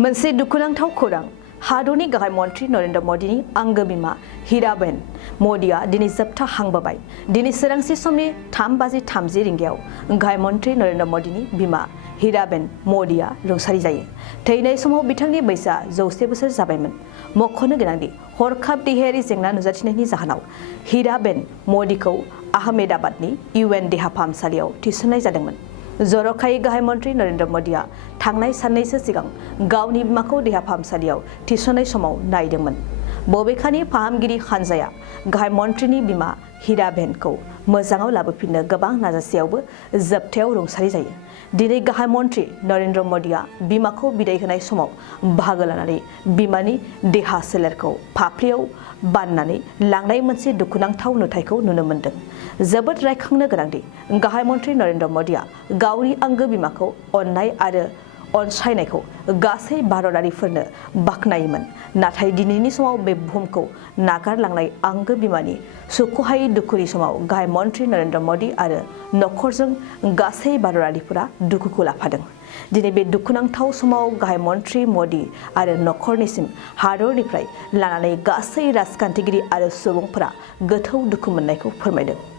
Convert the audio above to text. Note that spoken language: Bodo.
मोनसे दुखुनांथाव खौरां हादरनि गाहाय मन्त्रि नरेन्द्र मदिनि आंगो बिमा हिराबेन मदिया दिनै जोबथा हांबोबाय। दिनै सोरांसि समनि 3:30 रिंगायाव गाहाय मन्त्रि नरेन्द्र मदिनि बिमा हिराबेन मदिया रुंसारि जायो। थैनाय समाव बिथांनि बैसोआ 100 बोसोर जाबायमोन। मख'नो गोनांदि हरखाब देहायारि जेंना नुजाथिनायनि जाहोनाव हिराबेन मदिखौ आहमेदाबादनि UN देहा फाहामसालियाव थिसननाय जादोंमोन। जर'खायै गाहाय मन्त्रि नरेन्द्र मदिया थांनाय साननैसो सिगां गावनि बिमाखौ देहा फाहामसालियाव थिसननाय समाव नायदोंमोन। बबेखानि फाहामगिरि हान्जाया गाहाय मन्त्रिनि बिमा हिराबेनखौ मोजाङाव लाबोफिननो गोबां नाजासेयावबो जोबथायाव रुंसारि जायो। दिनै गाहाय मन्त्रि नरेन्द्र मदिया बिमाखौ बिदाय होनाय समाव बाहागो लानानै बिमानि देहा सोलेरखौ फाफ्लियाव बाननानै लांनाय मोनसे दुखुनांथाव नुथायखौ नुनो मोन्दों। जोबोद रायखांनो गोनांदि गाहाय मन्त्रि नरेन्द्र मदिया गावनि आंगो बिमाखौ अननाय आरो अनसायनायखौ गासै भारतारिफोरनो बाख्नायोमोन। नाथाय दिनैनि समाव बे बुहुमखौ नागारलांनाय आंगो बिमानि सुख'हायै दुखुनि समाव गाहाय मन्त्रि नरेन्द्र मदि आरो नखरजों गासै भारतारिफोरा दुखुखौ लाफादों। दिनै बे दुखुनांथाव समाव गाहाय मन्त्रि मदि आरो नखरनिसिम हादरनिफ्राय लानानै गासै राजखान्थिगिरि आरो सुबुंफोरा गोथौ दुखु मोननायखौ फोरमायदों।